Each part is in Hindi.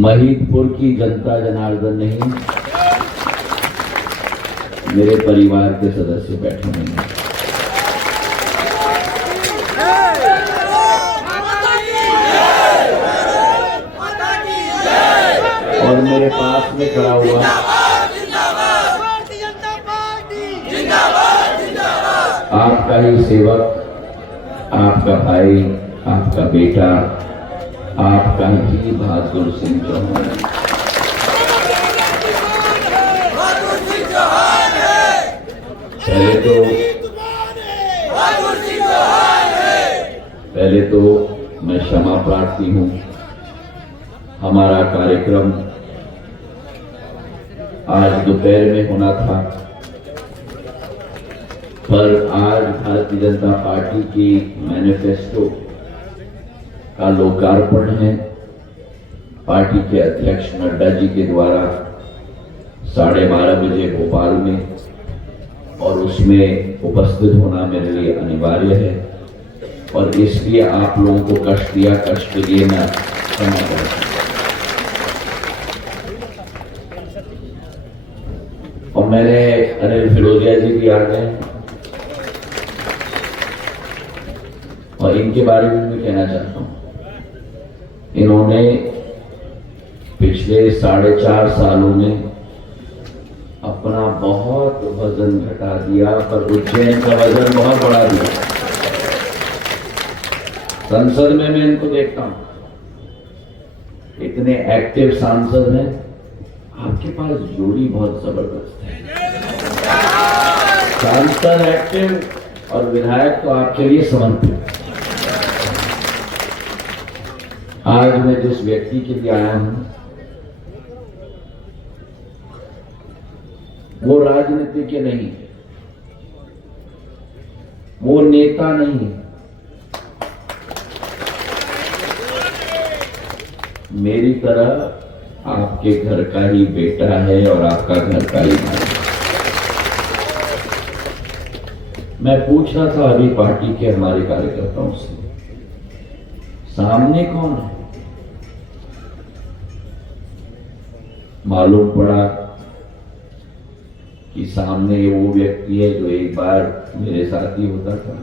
महिदपुर की जनता जनार्दन नहीं, मेरे परिवार के सदस्य बैठे हुए हैं। और मेरे पास में खड़ा हुआ आपका ही सेवक, आपका भाई, आपका बेटा, आपका ही बहादुर सिंह चौहान। पहले तो मैं क्षमा प्रार्थी हूं। हमारा कार्यक्रम आज दोपहर में होना था, पर आज भारतीय जनता पार्टी की मैनिफेस्टो का लोकार्पण है। पार्टी के अध्यक्ष नड्डा जी के द्वारा 12:30 बजे भोपाल में, और उसमें उपस्थित होना मेरे लिए अनिवार्य है, और इसलिए आप लोगों को कष्ट दिया, कष्ट के लिए मैं क्षमा करता हूं। और मैंने अनिल फिरोजिया जी भी आ गए, और इनके बारे में मैं कहना चाहता हूं। इन्होंने पिछले 4.5 सालों में अपना बहुत वजन घटा दिया, पर उज्जैन का वजन बहुत बढ़ा दिया। संसद में मैं इनको देखता हूं, इतने एक्टिव सांसद हैं। आपके पास जोड़ी बहुत जबरदस्त है, सांसद एक्टिव और विधायक तो आपके लिए समर्पित। आज मैं जिस व्यक्ति के लिए आया हूं, वो राजनीतिज्ञ नहीं, वो नेता नहीं, मेरी तरह आपके घर का ही बेटा है और आपका घर का ही भाई। मैं पूछ रहा था अभी पार्टी के हमारे कार्यकर्ताओं से, सामने कौन है? मालूम पड़ा कि सामने वो व्यक्ति है जो एक बार मेरे साथ ही होता था।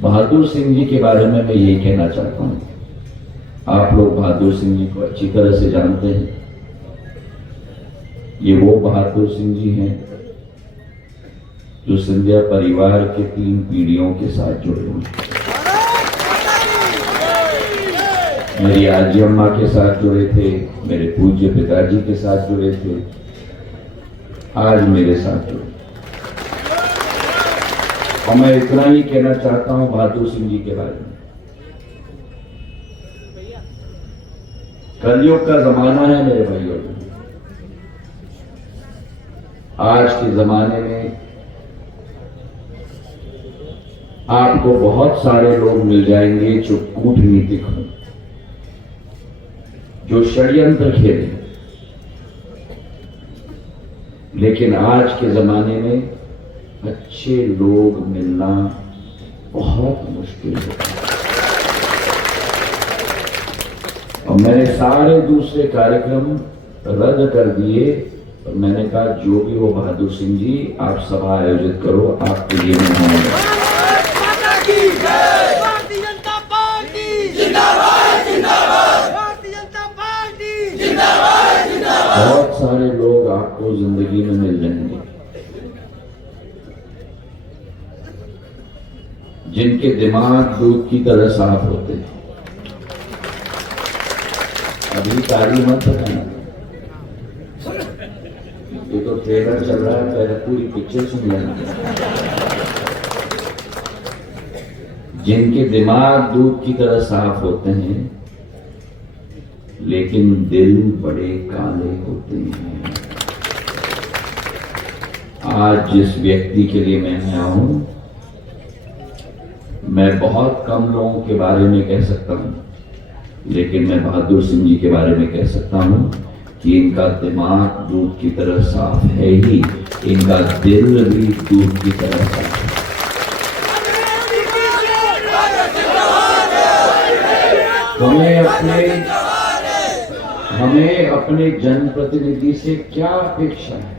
बहादुर सिंह जी के बारे में मैं यही कहना चाहता हूं। आप लोग बहादुर सिंह जी को अच्छी तरह से जानते हैं। ये वो बहादुर सिंह जी हैं जो सिंधिया परिवार के 3 पीढ़ियों के साथ जुड़े हुए हैं। मेरी आजी अम्मा के साथ जुड़े थे, मेरे पूज्य पिताजी के साथ जुड़े थे, आज मेरे साथ जुड़े। और मैं इतना ही कहना चाहता हूं बहादुर सिंह जी के बारे में। कलयुग का जमाना है मेरे भाइयों। आज के जमाने में आपको बहुत सारे लोग मिल जाएंगे जो कूटनीतिक हों, जो षड्यंत्र खेलें, लेकिन आज के जमाने में अच्छे लोग मिलना बहुत मुश्किल है। और मैंने सारे दूसरे कार्यक्रम रद्द कर दिए, और मैंने कहा जो भी हो बहादुर सिंह जी, आप सभा आयोजित करो, आपके लिए मैं आऊंगा। भारतीय जनता पार्टी जिंदाबाद, जिंदाबाद। भारतीय जनता पार्टी जिंदाबाद, जिंदाबाद। बहुत सारे लोग आपको जिंदगी में मिल जाएंगे जिनके दिमाग दूध की तरह साफ होते हैं। अभी तारीफ मत बताना, ये तो ट्रेलर चल रहा है, पहले पूरी पिक्चर सुन लेना। जिनके दिमाग दूध की तरह साफ होते हैं, लेकिन दिल बड़े काले होते हैं। आज जिस व्यक्ति के लिए मैं आया हूं, मैं बहुत कम लोगों के बारे में कह सकता हूं, लेकिन मैं बहादुर सिंह जी के बारे में कह सकता हूं कि इनका दिमाग दूध की तरह साफ है ही, इनका दिल भी दूध की तरह साफ है। हमें अपने जनप्रतिनिधि से क्या अपेक्षा है?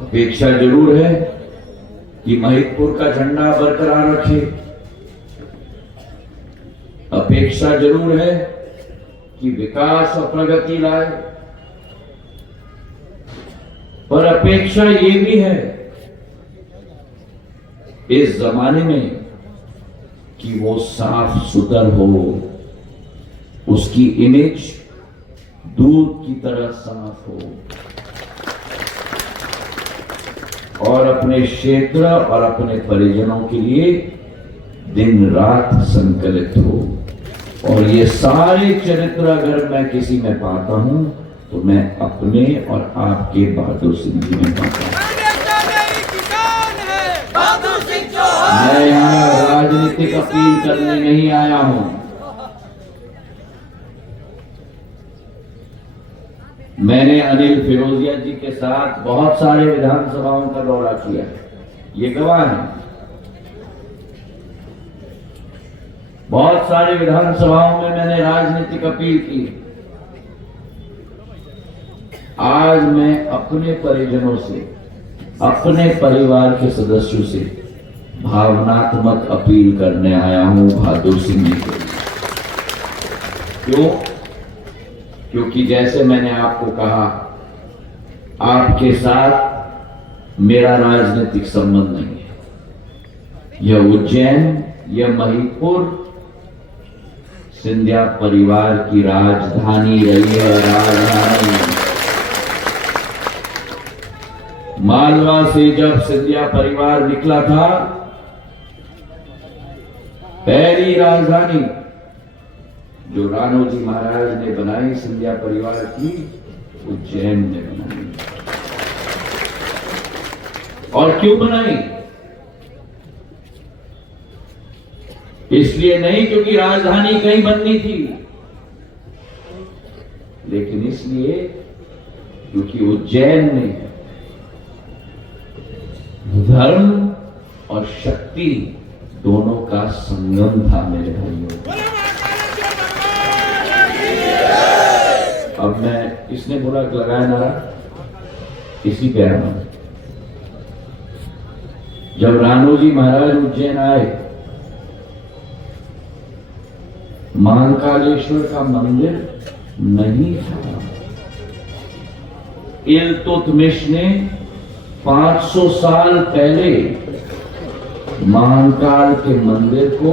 अपेक्षा जरूर है कि महिदपुर का झंडा बरकरार रखे, अपेक्षा जरूर है कि विकास और प्रगति लाए, पर अपेक्षा ये भी है इस जमाने में कि वो साफ सुथर हो, उसकी इमेज दूध की तरह साफ हो और अपने क्षेत्र और अपने परिजनों के लिए दिन रात संकलित हो। और ये सारे चरित्र अगर मैं किसी में पाता हूं तो मैं अपने और आपके बहादुर सिंह जी में पाता हूं। मैं यहाँ राजनीतिक अपील करने नहीं आया हूं। मैंने अनिल फिरोजिया जी के साथ बहुत सारे विधानसभाओं का दौरा किया, ये गवाह है। बहुत सारे विधानसभाओं में मैंने राजनीतिक अपील की। आज मैं अपने परिजनों से, अपने परिवार के सदस्यों से भावनात्मक अपील करने आया हूं बहादुर सिंह जी के लिए। क्यों? क्योंकि जैसे मैंने आपको कहा, आपके साथ मेरा राजनीतिक संबंध नहीं है। यह उज्जैन, यह महिदपुर सिंधिया परिवार की राजधानी रही है। राजधानी मालवा से जब सिंधिया परिवार निकला था, पहली राजधानी जो रानोजी महाराज ने बनाई सिंधिया परिवार की, उज्जैन ने बनाई। और क्यों बनाई? इसलिए नहीं क्योंकि राजधानी कहीं बननी थी, लेकिन इसलिए क्योंकि उज्जैन में धर्म और शक्ति दोनों का संगम था मेरे भाइयों। अब मैं, इसने बोला लगाया नारा, इसी पे आना। जब रानोजी महाराज उज्जैन आए, महाकालेश्वर का मंदिर नहीं था। इल्तुतमिश ने 500 साल पहले महाकाल के मंदिर को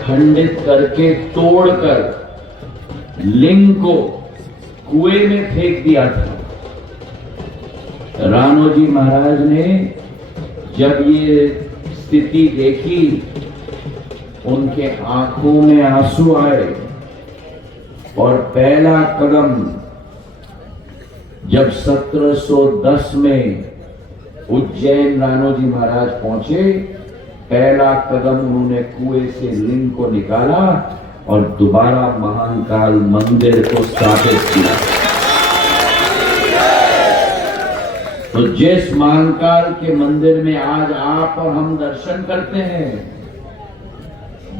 खंडित करके, तोड़कर लिंग को कुएं में फेंक दिया था। रानोजी महाराज ने जब ये स्थिति देखी, उनके आंखों में आंसू आए और पहला कदम जब 1710 में उज्जैन रानोजी महाराज पहुंचे, पहला कदम उन्होंने कुएं से लिंग को निकाला और दोबारा महाकाल मंदिर को स्थापित किया। तो जिस महाकाल के मंदिर में आज आप और हम दर्शन करते हैं,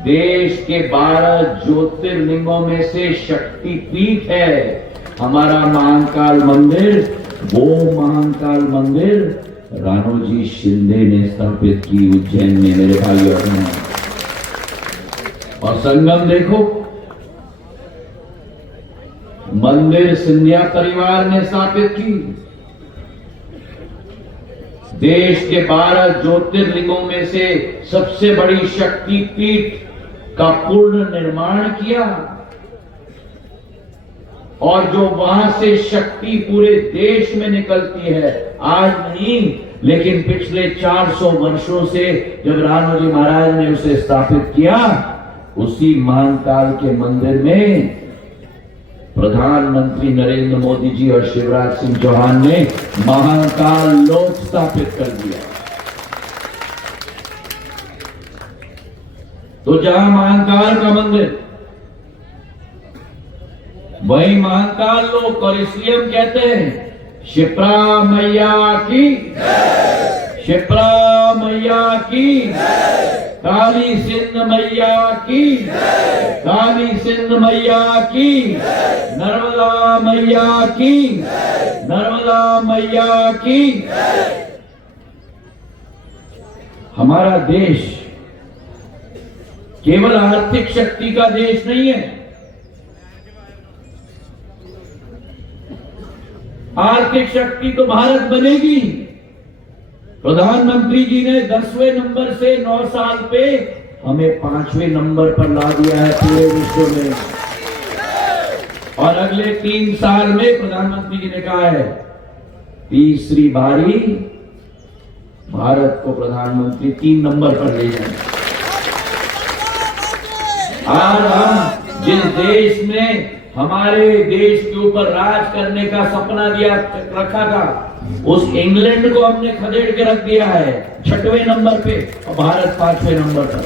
देश के 12 ज्योतिर्लिंगों में से शक्तिपीठ है हमारा महाकाल मंदिर। वो महाकाल मंदिर रानोजी शिंदे ने स्थापित की उज्जैन में मेरे भाई और बहनों। और संगम देखो, मंदिर सिंधिया परिवार ने स्थापित की। देश के 12 ज्योतिर्लिंगों में से सबसे बड़ी शक्तिपीठ का पूर्ण निर्माण किया और जो वहां से शक्ति पूरे देश में निकलती है, आज नहीं लेकिन पिछले 400 वर्षों से जब रानोजी महाराज ने उसे स्थापित किया, उसी महाकाल के मंदिर में प्रधानमंत्री नरेंद्र मोदी जी और शिवराज सिंह चौहान ने महाकाल लोक स्थापित कर दिया। तो जहां महाकाल का मंदिर, वही महाकाल लोग, और इसलिए हम कहते हैं शिप्रा मैया की, शिप्रा मैया की, काली सिंध मैया की, काली सिंध मैया की, नर्मदा मैया की, नर्मदा मैया की। हमारा देश केवल आर्थिक शक्ति का देश नहीं है। आर्थिक शक्ति तो भारत बनेगी। प्रधानमंत्री जी ने 10वें नंबर से 9 साल पे हमें 5वें नंबर पर ला दिया है पूरे विश्व में। और अगले 3 साल में प्रधानमंत्री जी ने कहा है तीसरी बारी भारत को प्रधानमंत्री 3 नंबर पर ले जाए। आज हम जिस देश में हमारे देश के ऊपर राज करने का सपना दिया रखा था, उस इंग्लैंड को हमने खदेड़ के रख दिया है 6वें नंबर पे और भारत 5वें नंबर पर।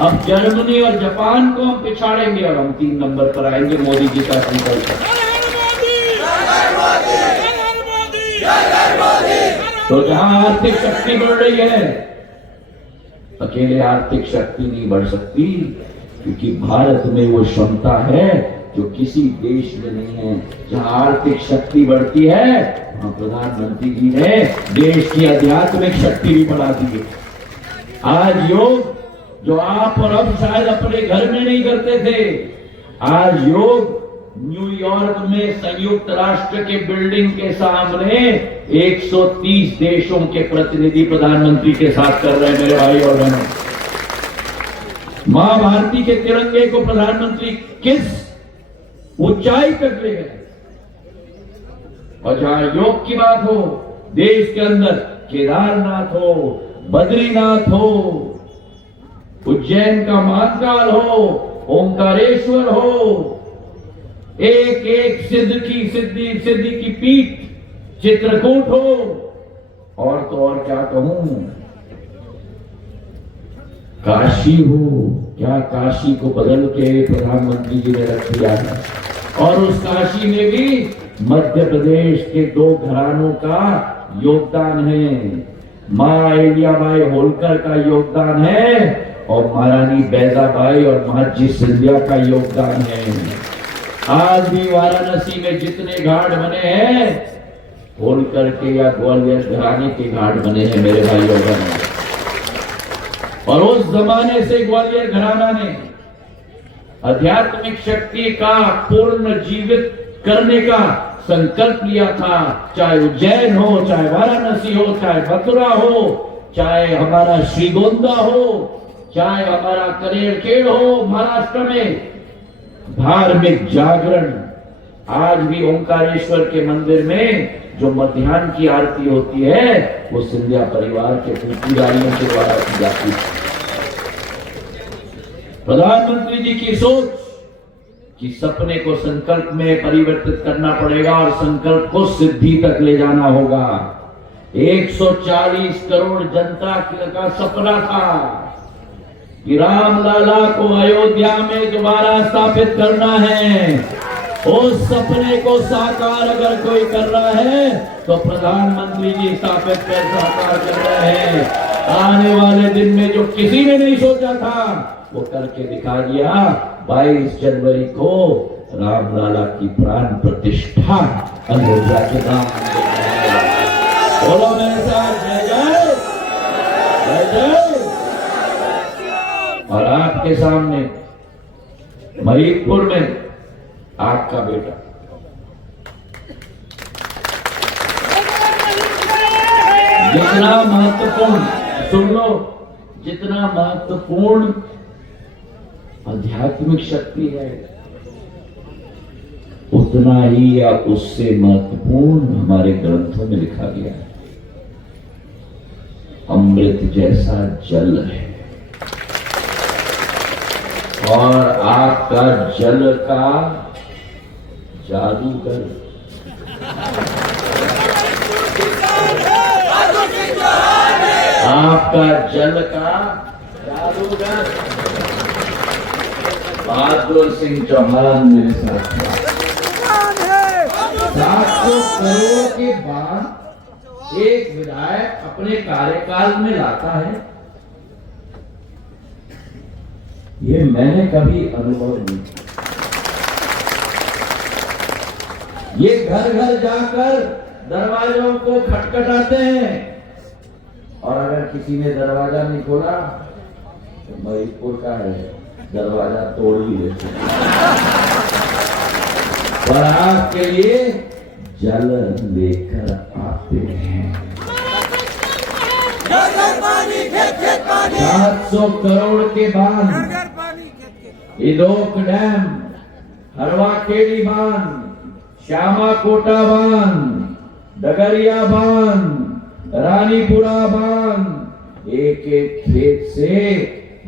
अब जर्मनी और जापान को हम पिछाड़ेंगे और हम 3 नंबर पर आएंगे मोदी जी का संकल्प। तो जहां आर्थिक शक्ति बढ़ रही है, अकेले आर्थिक शक्ति नहीं बढ़ सकती, क्योंकि भारत में वो क्षमता है जो किसी देश में नहीं है। जहां आर्थिक शक्ति बढ़ती है वहां प्रधानमंत्री जी ने देश की आध्यात्मिक शक्ति भी बढ़ा दी है। आज योग जो आप और अब शायद अपने घर में नहीं करते थे, आज योग न्यूयॉर्क में संयुक्त राष्ट्र के बिल्डिंग के सामने 130 देशों के प्रतिनिधि प्रधानमंत्री के साथ कर रहे हैं। मेरे भाई और बहनों, मां भारती के तिरंगे को प्रधानमंत्री किस ऊंचाई तक ले गए। और जहां योग की बात हो, देश के अंदर केदारनाथ हो, बद्रीनाथ हो, उज्जैन का महाकाल हो, ओंकारेश्वर हो, एक एक सिद्धि की पीठ चित्रकूट हो, और तो और क्या कहूं, काशी हो। क्या काशी को बदल के प्रधानमंत्री जी ने रख दिया है। और उस काशी में भी मध्य प्रदेश के 2 घरानों का योगदान है। मां अहिल्याबाई होलकर का योगदान है और महारानी बैदाबाई और महाजी सिंधिया का योगदान है। आज भी वाराणसी में जितने घाट बने हैं, होलकर के या ग्वालियर घराने के घाट बने हैं मेरे भाई और बहनों। और उस जमाने से ग्वालियर घराना ने आध्यात्मिक शक्ति का पूर्ण जीवित करने का संकल्प लिया था। चाहे उज्जैन हो, चाहे वाराणसी हो, चाहे मथुरा हो, चाहे हमारा श्रीगोंदा हो, चाहे हमारा कनेरखेड़ हो महाराष्ट्र में। धार्मिक जागरण आज भी ओंकारेश्वर के मंदिर में जो मध्याह्न की आरती होती है वो सिंधिया परिवार के पुजारियों के द्वारा की जाती है। प्रधानमंत्री जी की सोच कि सपने को संकल्प में परिवर्तित करना पड़ेगा और संकल्प को सिद्धि तक ले जाना होगा। 140 करोड़ जनता का सपना था कि रामलला को अयोध्या में दोबारा स्थापित करना है। उस सपने को साकार अगर कोई कर रहा है तो प्रधानमंत्री जी स्थापित कर साकार कर रहे हैं। आने वाले दिन में जो किसी ने नहीं सोचा था वो करके दिखा दिया। 22 जनवरी को रामलला की प्राण प्रतिष्ठा अयोध्या के धाम बोलो मेरे साथ जय जय जय जय। और आपके सामने मरीदपुर में आपका बेटा जितना महत्वपूर्ण, सुन लो, जितना महत्वपूर्ण आध्यात्मिक शक्ति है उतना ही या उससे महत्वपूर्ण हमारे ग्रंथों में लिखा गया है। अमृत जैसा जल है और आपका जल का जादूगर, आपका जल का जादूगर बहादुर सिंह चौहान मेरे साथ। 700 करोड़ के बाद एक विधायक अपने कार्यकाल में लाता है, ये मैंने कभी अनुभव नहीं किया। ये घर घर जाकर दरवाजों को खटखटाते हैं, और अगर किसी ने दरवाजा नहीं खोला तो मरीजपुर का है, दरवाजा तोड़ भी देते हैं। और आपके लिए जल लेकर आते हैं। 700 करोड़ के बांध, इदोक डैम, हरवा खेड़ी बांध, श्यामा कोटा बांध, डगरिया बांध, रानीपुरा बांध, एक एक खेत से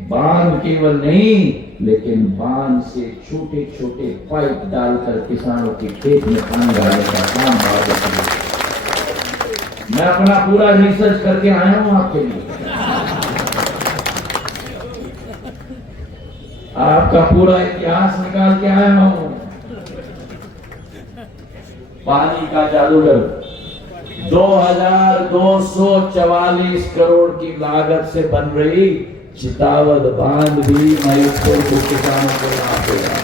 बांध केवल नहीं, लेकिन बांध से छोटे छोटे पाइप डालकर किसानों के खेत में पानी डालने का काम मैं अपना पूरा रिसर्च करके आया हूं आपके लिए। आपका पूरा इतिहास निकाल के आया हूं। पानी का जादूगर 2244 करोड़ की लागत से बन रही चितावत बांध भी मरीजपुर के किसानों को लाभ देगा।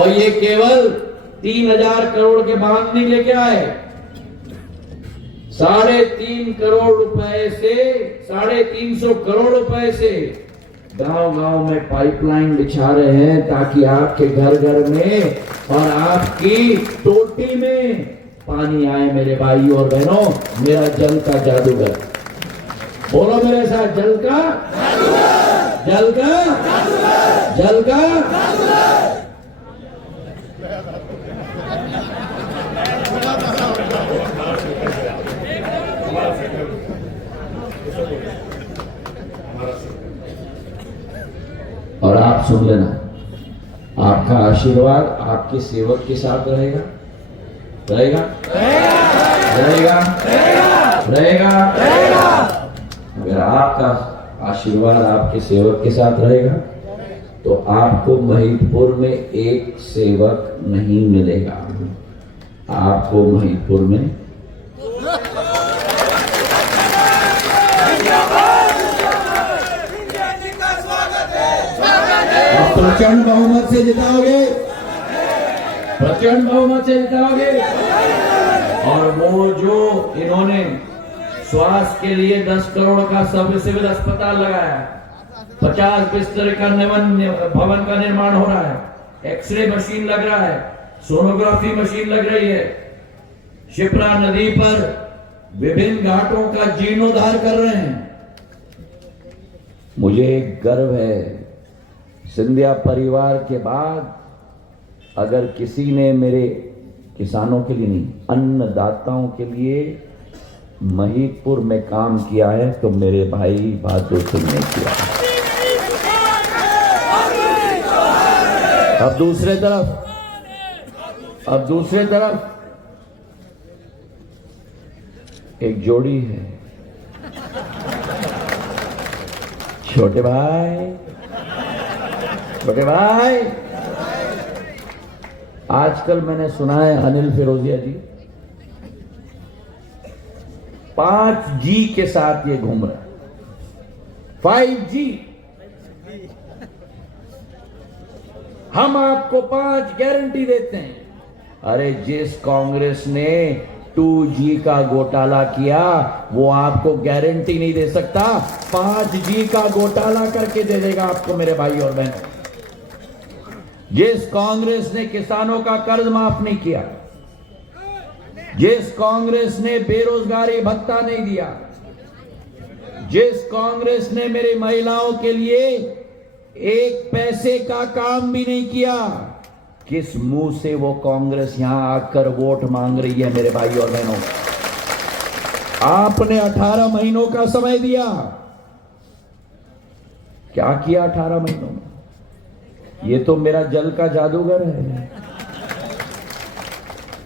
और ये केवल 3000 करोड़ के बांध नहीं लेके आए, 3.5 करोड़ रुपए से 350 करोड़ रुपए से गांव गांव में पाइपलाइन बिछा रहे हैं, ताकि आपके घर घर में और आपकी टोटी में पानी आए। मेरे भाई और बहनों, मेरा जल का जादूगर, बोलो मेरे साथ, जल का जल का जल का। और आप सुन लेना, आपका आशीर्वाद आपके सेवक के साथ रहेगा, रहेगा, रहेगा, रहेगा। अगर आपका आशीर्वाद आपके सेवक के साथ रहेगा तो आपको महीदपुर में एक सेवक नहीं मिलेगा। आपको महीदपुर में प्रचंड बहुमत से जिताओगे, प्रचंड बहुमत से जिताओगे। और वो जो इन्होंने स्वास्थ्य के लिए 10 करोड़ का सब सिविल अस्पताल लगाया, 50 बिस्तर का भवन का निर्माण हो रहा है, एक्सरे मशीन लग रहा है, सोनोग्राफी मशीन लग रही है, शिप्रा नदी पर विभिन्न घाटों का जीर्णोद्धार कर रहे हैं। मुझे गर्व है, सिंधिया परिवार के बाद अगर किसी ने मेरे किसानों के लिए नहीं, अन्नदाताओं के लिए महीदपुर में काम किया है तो मेरे भाई बहादुर सिंह ने किया। अब दूसरे तरफ एक जोड़ी है, छोटे भाई। आजकल मैंने सुना है अनिल फिरोजिया जी 5G के साथ ये घूम रहा है, 5G। हम आपको 5 गारंटी देते हैं। अरे जिस कांग्रेस ने 2G का घोटाला किया वो आपको गारंटी नहीं दे सकता, 5G का घोटाला करके दे देगा आपको मेरे भाई और बहन। जिस कांग्रेस ने किसानों का कर्ज माफ नहीं किया, जिस कांग्रेस ने बेरोजगारी भत्ता नहीं दिया, जिस कांग्रेस ने मेरी महिलाओं के लिए एक पैसे का काम भी नहीं किया, किस मुंह से वो कांग्रेस यहां आकर वोट मांग रही है मेरे भाई और बहनों। आपने 18 महीनों का समय दिया, क्या किया 18 महीनों में? ये तो मेरा जल का जादूगर है।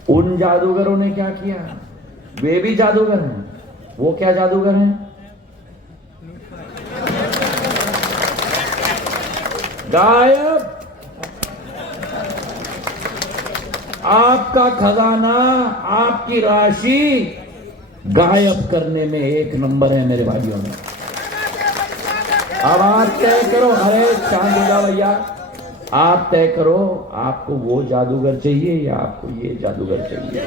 उन जादूगरों ने क्या किया? वे भी जादूगर हैं। वो क्या जादूगर हैं? गायब। आपका खजाना, आपकी राशि गायब करने में एक नंबर है मेरे भाइयों ने। अब आप तय करो, अरे शांत हो जाओ भैया, आप तय करो, आपको वो जादूगर चाहिए या आपको ये जादूगर चाहिए।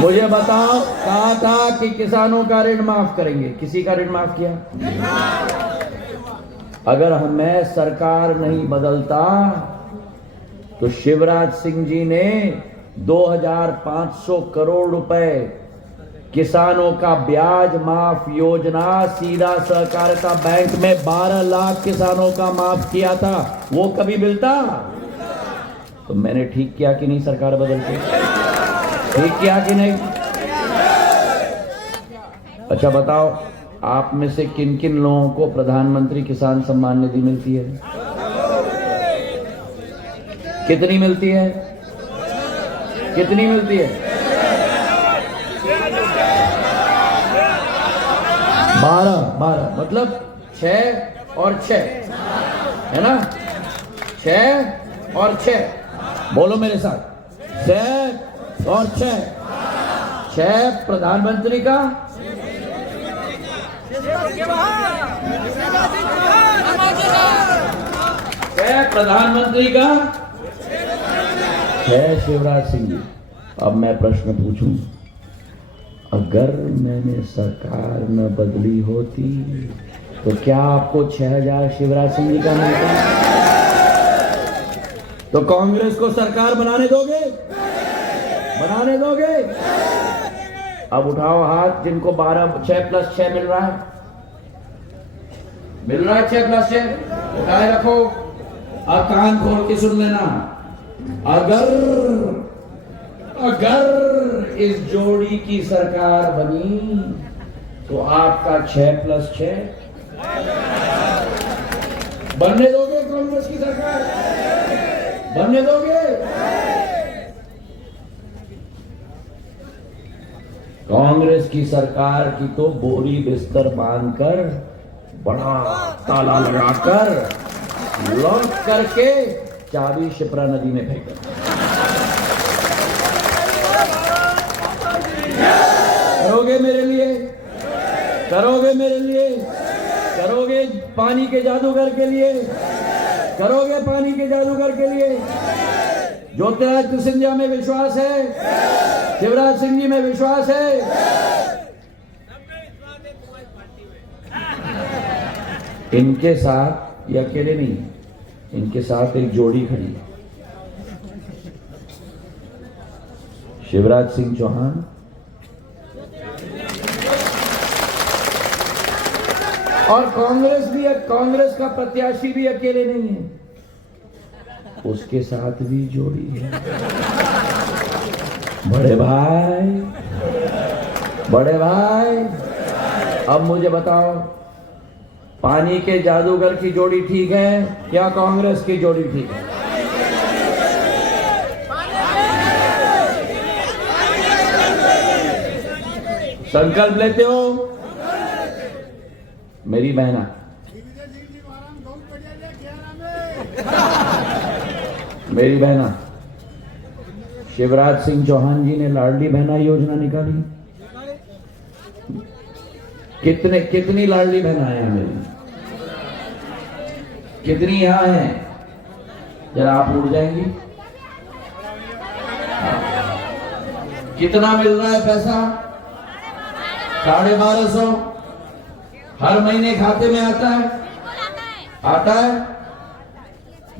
मुझे बताओ, कहा था कि किसानों का ऋण माफ करेंगे, किसी का ऋण माफ किया? अगर मैं सरकार नहीं बदलता तो शिवराज सिंह जी ने 2500 करोड़ रुपए किसानों का ब्याज माफ योजना सीधा सहकारिता बैंक में 12 लाख किसानों का माफ किया था, वो कभी मिलता? तो मैंने ठीक किया कि नहीं? सरकार बदल के ठीक किया कि नहीं? अच्छा बताओ, आप में से किन किन लोगों को प्रधानमंत्री किसान सम्मान निधि मिलती है? कितनी मिलती है? कितनी मिलती है? 12 मतलब 6 और 6 है ना? 6 और 6 बोलो मेरे साथ, 6 और 6 प्रधानमंत्री का, 6 प्रधानमंत्री का, 6 शिवराज सिंह जी। अब मैं प्रश्न पूछूं, अगर मैंने सरकार न बदली होती तो क्या आपको 6000 शिवराज सिंह जी का मिलता? तो कांग्रेस को सरकार बनाने दोगे? बनाने दोगे? अब उठाओ हाथ जिनको 6 + 6 मिल रहा है। मिल रहा है 6 + 6, उठाए रखो। अब कान खोल के सुन लेना, अगर इस जोड़ी की सरकार बनी तो आपका 6 + 6 बनने दोगे? कांग्रेस की सरकार बनने दोगे? कांग्रेस की सरकार की तो बोरी बिस्तर बांधकर, बड़ा ताला लगाकर, लॉक करके चाबी शिप्रा नदी में फेंक कर। करोगे मेरे लिए? करोगे मेरे लिए? करोगे पानी के जादूगर के लिए? करोगे पानी के जादूगर के लिए? ज्योतिरादित्य सिंधिया में विश्वास है, शिवराज सिंह जी में विश्वास है। इनके साथ, ये अकेले नहीं, इनके साथ एक जोड़ी खड़ी है, शिवराज सिंह चौहान और कांग्रेस भी, कांग्रेस का प्रत्याशी भी अकेले नहीं है, उसके साथ भी जोड़ी है। बड़े भाई, अब मुझे बताओ, पानी के जादूगर की जोड़ी ठीक है या कांग्रेस की जोड़ी ठीक है? संकल्प लेते हो? मेरी बहना, मेरी बहना शिवराज सिंह चौहान जी ने लाडली बहना योजना निकाली। कितनी लाडली बहनाएं हैं मेरी? कितनी यहां हैं? जरा आप उड़ जाएंगी। कितना मिल रहा है पैसा? 1250 हर महीने खाते में आता है? आता है?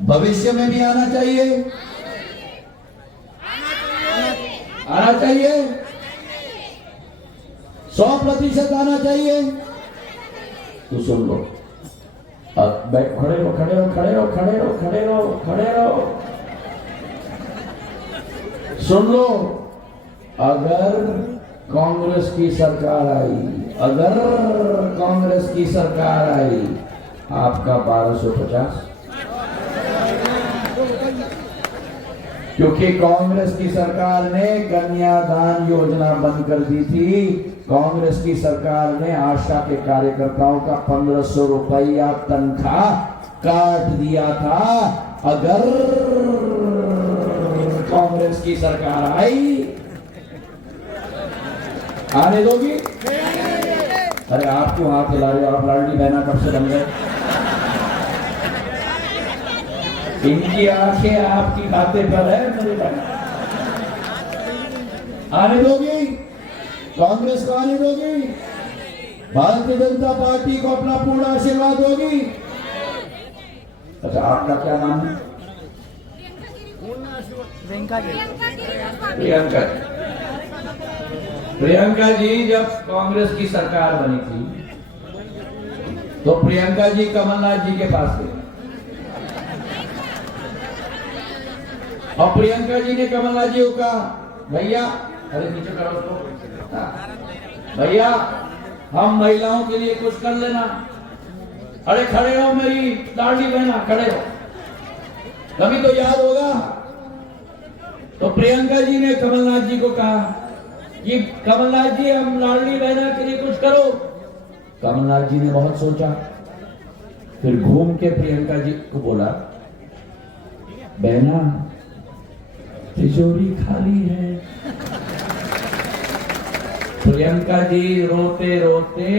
भविष्य में भी आना चाहिए? आना चाहिए? 100% आना चाहिए? तो सुन लो, अब खड़े रहो। सुन लो, अगर कांग्रेस की सरकार आई, आपका 1250, क्योंकि कांग्रेस की सरकार ने कन्यादान योजना बंद कर दी थी। कांग्रेस की सरकार ने आशा के कार्यकर्ताओं का 1500 रुपया तनख्वाह काट दिया था। अगर कांग्रेस की सरकार आई, आने दोगी? अरे आप क्यों हाथ हिला रहे हो? आप लाडली बहना कब से बन गए? इनकी आंखें आपकी खाते पर है मेरे भाई। आने दोगी? कांग्रेस को आने दोगी? भारतीय जनता पार्टी को अपना पूर्ण आशीर्वाद दोगी? अच्छा, आपका क्या नाम है? प्रियंका जी जब कांग्रेस की सरकार बनी थी तो प्रियंका जी कमलनाथ जी के पास गए और प्रियंका जी ने कमलनाथ जी को कहा, भैया, अरे नीचे करो उसको, भैया हम महिलाओं के लिए कुछ कर लेना। अरे खड़े हो मेरी लाडली बहना, खड़े हो, कभी तो याद होगा। तो प्रियंका जी ने कमलनाथ जी को कहा कि कमलनाथ जी हम लाडली बहना के लिए कुछ करो। कमलनाथ जी ने बहुत सोचा, फिर घूम के प्रियंका जी को बोला, बहना तिजोरी खाली है। प्रियंका जी रोते रोते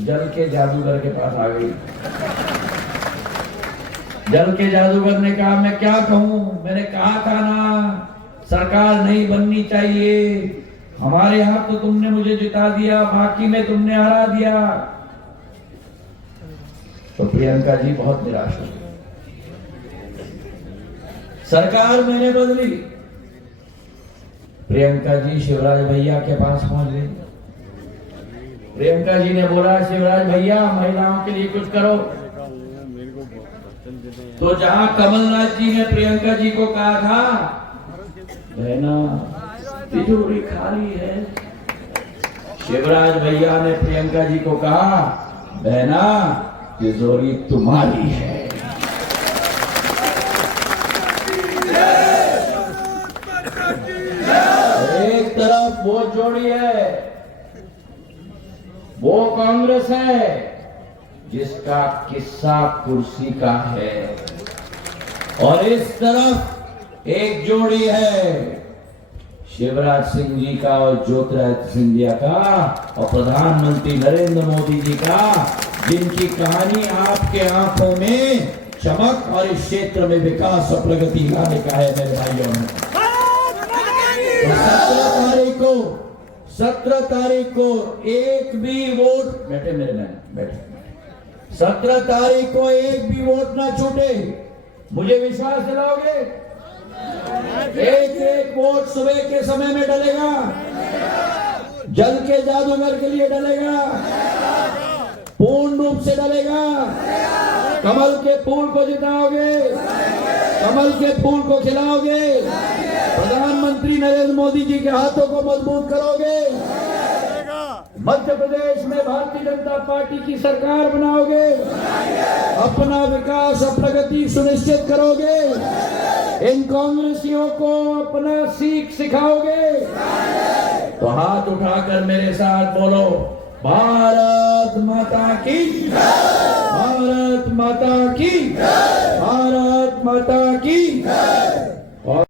जल के जादूगर के पास आ गई। जल के जादूगर ने कहा, मैं क्या कहूं, मैंने कहा था ना सरकार नहीं बननी चाहिए, हमारे यहां तो तुमने मुझे जिता दिया, बाकी में तुमने हरा दिया। तो प्रियंका जी बहुत निराश हो गई। सरकार मैंने बदली। प्रियंका जी शिवराज भैया के पास पहुंच गई। प्रियंका जी ने बोला, शिवराज भैया महिलाओं के लिए कुछ करो। तो जहां कमलनाथ जी ने प्रियंका जी को कहा था, बहना तिजोरी खाली है, शिवराज भैया ने प्रियंका जी को कहा, बहना तिजोरी तुम्हारी है। एक तरफ वो जोड़ी है, वो कांग्रेस है जिसका किस्सा कुर्सी का है, और इस तरफ एक जोड़ी है शिवराज सिंह जी का और ज्योतिरादित्य सिंधिया का और प्रधानमंत्री नरेंद्र मोदी जी का, जिनकी कहानी आपके आंखों में चमक और इस क्षेत्र में विकास और प्रगति लाने का है मेरे भाइयों ने। 17 तारीख को एक भी वोट, बैठे मेरे बहन बैठे, 17 तारीख को एक भी वोट ना छूटे। मुझे विश्वास दिलाओगे? एक एक वोट सुबह के समय में डलेगा, जल के जादूगर के लिए डलेगा, पूर्ण रूप से डलेगा। कमल के फूल को जिताओगे, कमल के फूल को खिलाओगे, प्रधानमंत्री नरेंद्र मोदी जी के हाथों को मजबूत करोगे, मध्य प्रदेश में भारतीय जनता पार्टी की सरकार बनाओगे, अपना विकास और प्रगति सुनिश्चित करोगे, इन कांग्रेसियों को अपना सीख सिखाओगे। तो हाथ उठाकर मेरे साथ बोलो, भारत माता की, भारत माता की, भारत माता की।